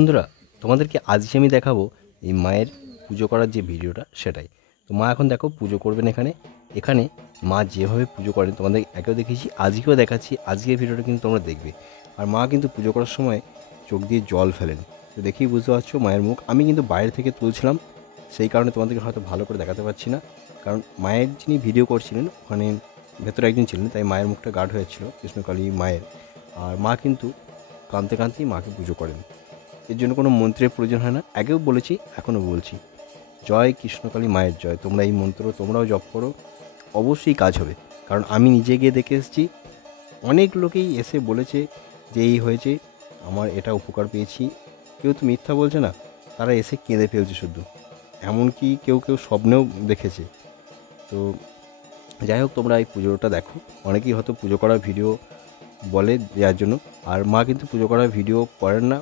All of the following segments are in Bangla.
বন্ধুরা, তোমাদেরকে আজকে আমি দেখাবো এই মায়ের পুজো করার যে ভিডিওটা সেটাই। তো মা এখন দেখো পুজো করবেন এখানে। এখানে মা যেভাবে পুজো করেন তোমাদের আগেও দেখিয়েছি, আজকেও দেখাচ্ছি। আজকের ভিডিওটা কিন্তু তোমরা দেখবে। আর মা কিন্তু পুজো করার সময় চোখ দিয়ে জল ফেলেন, তো দেখেই বুঝতে পারছো মায়ের মুখ। আমি কিন্তু বাইরে থেকে তুলছিলাম, সেই কারণে তোমাদেরকে হয়তো ভালো করে দেখাতে পারছি না, কারণ মায়ের যিনি ভিডিও করছিলেন ওখানে ভেতরে একজন ছিলেন, তাই মায়ের মুখটা গাঢ় হয়েছিল কৃষ্ণকালী মায়ের। আর মা কিন্তু কাঁদতে কাঁদতেই মাকে পুজো করেন। এর জন্য কোনো মন্ত্রের প্রয়োজন হয় না। আগেও বলেছি, এখনও বলছি, জয় কৃষ্ণকালী মায়ের জয়। তোমরা এই মন্ত্র তোমরাও জপ করো, অবশ্যই কাজ হবে। কারণ আমি নিজে গিয়ে দেখে এসেছি, অনেক লোকেই এসে বলেছে যে এই হয়েছে, আমার এটা উপকার পেয়েছি। কেউ তো মিথ্যা বলছে না, তারা এসে কেঁদে ফেলছে শুধু। এমনকি কেউ কেউ স্বপ্নেও দেখেছে। তো যাই হোক, তোমরা এই পুজোটা দেখো। অনেকেই হয়তো পুজো করার ভিডিও বলে দেওয়ার জন্য, আর মা কিন্তু পুজো করার ভিডিও করেন না।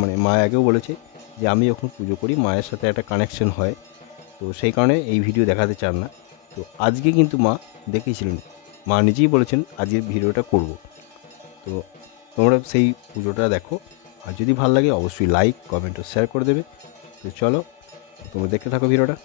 মানে মা আগেও বলেছে যে আমি যখন পুজো করি মায়ের সাথে একটা কানেকশন হয়, তো সেই কারণে এই ভিডিও দেখাতে চান না। তো আজকে কিন্তু মা দেখিয়েছিলেন, মা নিজেই বলেছেন আজকের ভিডিওটা করব। তো তোমরা সেই পুজোটা দেখো, আর যদি ভালো লাগে অবশ্যই লাইক কমেন্ট ও শেয়ার করে দেবে। তো চলো তোমরা দেখতে থাকো ভিডিওটা।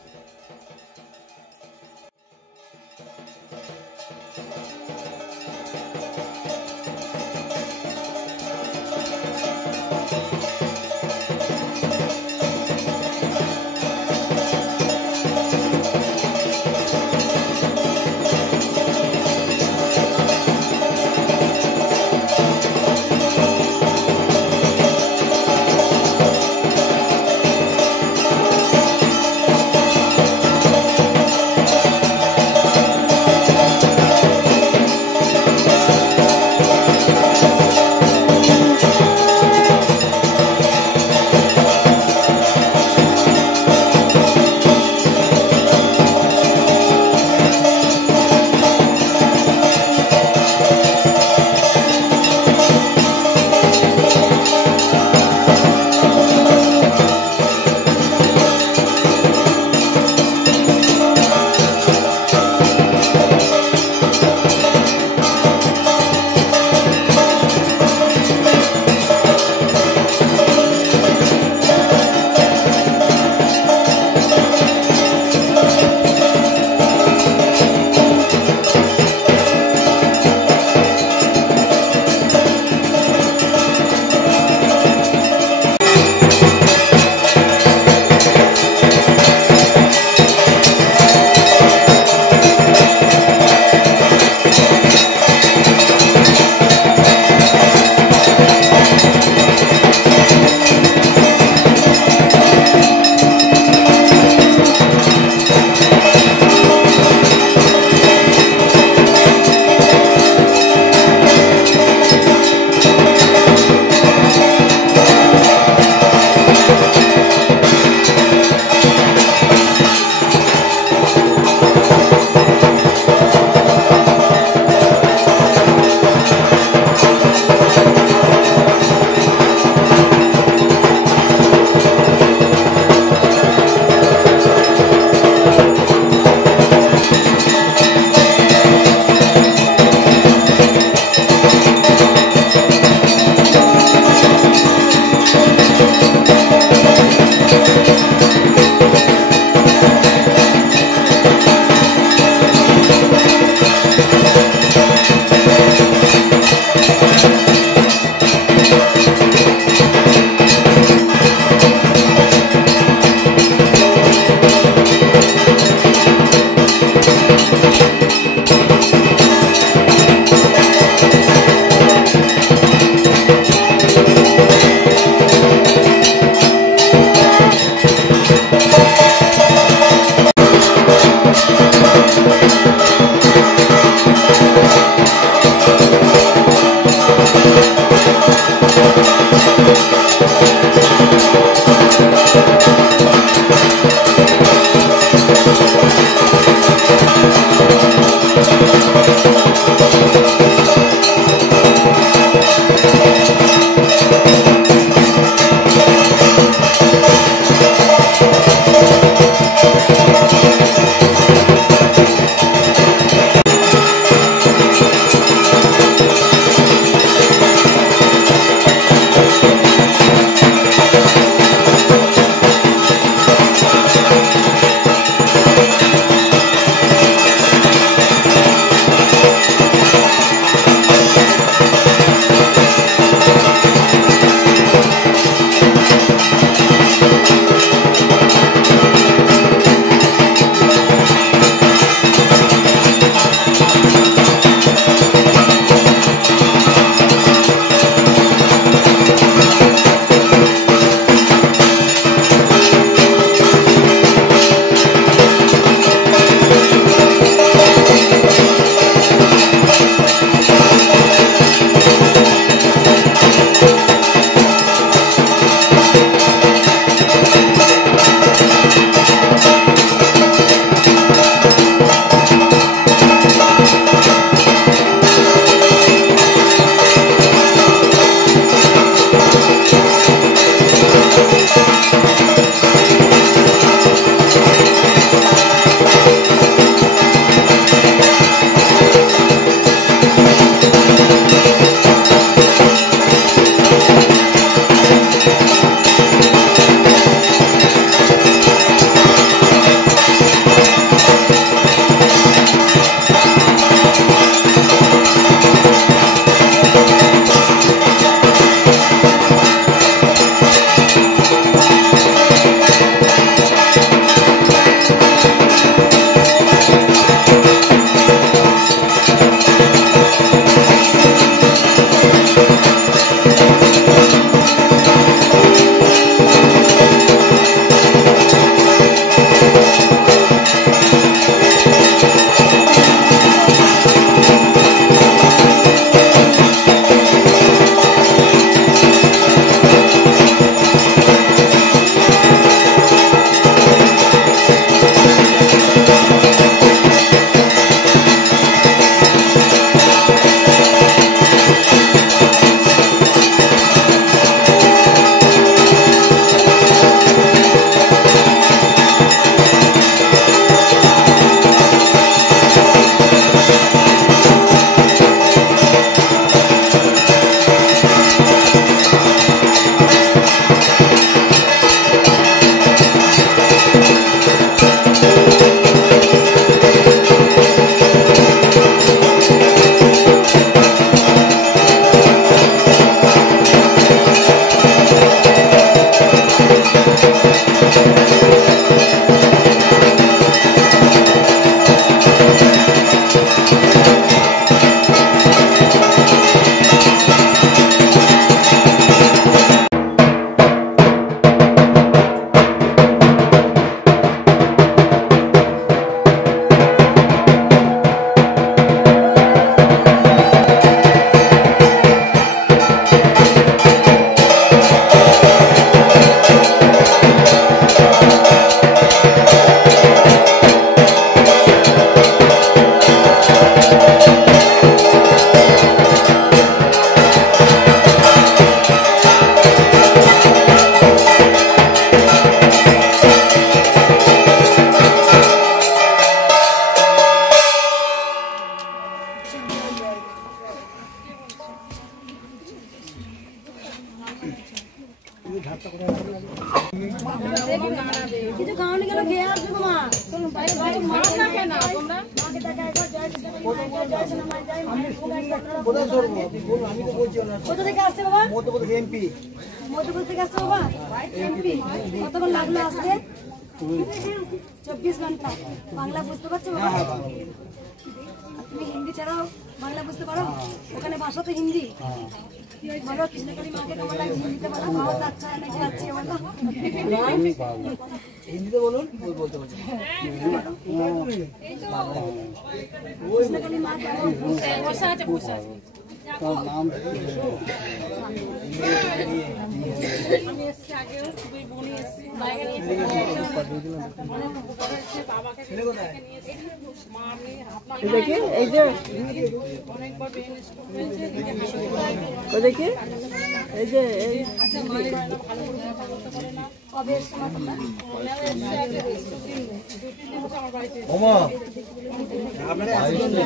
কিছু খাওয়ানি কেন খেয়ে আসবে মা কোথা থেকে আসছে বাবা? মধ্যপ্রদেশ এমপি। মধ্যপ্রদেশ থেকে আসছে বাবা এমপি। কতক্ষণ লাগলো আসতে? 24 ঘন্টা। বাংলা বুঝতে পারছো বাবা? তুমি হিন্দি ছাড়াও বাংলা বুঝতে পারো? ওখানে ভাষা তো হিন্দি। বলো কৃষ্ণকালী মাকে কেমন লাগে হিন্দিতে বলো। बहुत अच्छा है নাকি अच्छी है বলো হিন্দিতে বলুন বলতে পারছি কৃষ্ণকালী মা কেমন বসা আছে বসা তার নাম আমি এসে আগে দুই বোনই এসে বাইরে এসে বাবাকে ছেলে কোথায় মা আমি আপনাকে দেখি এই যে অনেকবার বেন স্কুল হয়েছে ও দেখি এই যে আচ্ছা মায়ের ভালো করে কথা বলতে পারে না কবে এসে মাটা ওনাও এসে আগে দুই তিন দিন হচ্ছে আমার বাড়িতে ওমা আপনারা আসেন না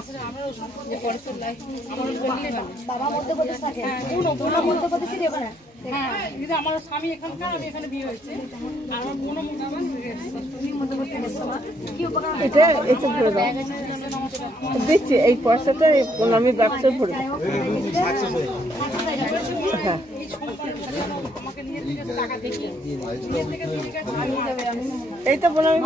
আসলে আমরা সম্পর্কে পরে তো লাইফ আমার বললে না বাবা মধ্যপ্রদেশ থাকে ওনা মধ্যপ্রদেশে রে ওখানে হ্যাঁ কিন্তু আমার স্বামী এখানকার আমি এখানে বিয়ে হয়েছে আর আমার বোনও মধ্যপ্রদেশ কি উপকার এটা এসে করে দাও দেখছি এই পয়সাটা আমি ব্যবসা করে হ্যাঁ এইটা বলে আমি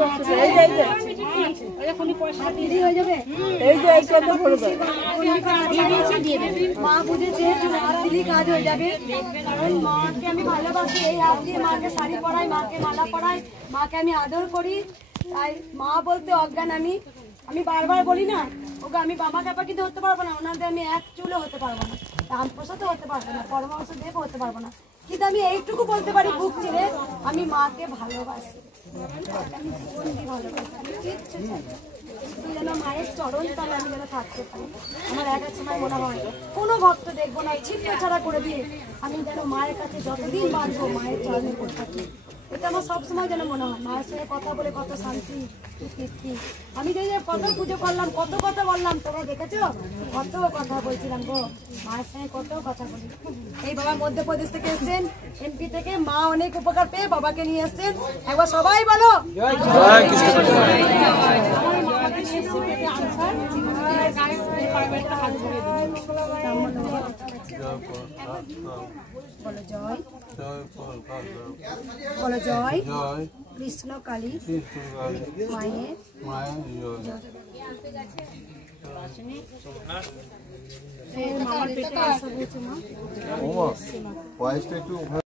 মা বুঝেছে হাত দিলেই কাজ হয়ে যাবে কারণ মাকে আমি ভালোবাসি এই হাত দিয়ে মাকে শাড়ি পরাই মাকে মালা পরাই মাকে আমি আদর করি তাই মা বলতে অজ্ঞান আমি বারবার বলি না ওকে আমি বাবা কাপা কিন্তু হতে পারবো না ওনাদের আমি এক চুলও হতে পারবো না রামপ্রসাদও হতে পারবো না পরমাংশ দেব হতে পারবো না কিন্তু আমি এইটুকু বলতে পারি বুক চিরে আমি মাকে ভালোবাসি আমি জীবন দিয়ে ভালোবাসি আমি কিচ্ছু যেন মায়ের চরণ তলে আমি যেন থাকতে পারি আমার এক এক সময় মনে হয় কোনো ভক্ত দেখবো না ছিট্ট ছাড়া করে দিয়ে আমি যেন মায়ের কাছে যতদিন বাঁধবো মায়ের চরণে পড়ে থাকি এটা আমার সবসময় যেন মনে হয় মায়ের সঙ্গে কথা বলে কত শান্তি তৃপ্তি আমি যে কত পুজো করলাম কত কথা বললাম তোমরা দেখেছো কত কথা বলছিলাম গো মায়ের সঙ্গে কত কথা বলি এই বাবা মধ্যপ্রদেশ থেকে এসছেন এমপি থেকে মা অনেক উপকার পেয়ে বাবাকে নিয়ে এসছেন একবার সবাই বলো বলো জয় বলো জয় কৃষ্ণ কালী মায়ের মামার পেটে আসা হয়েছে মা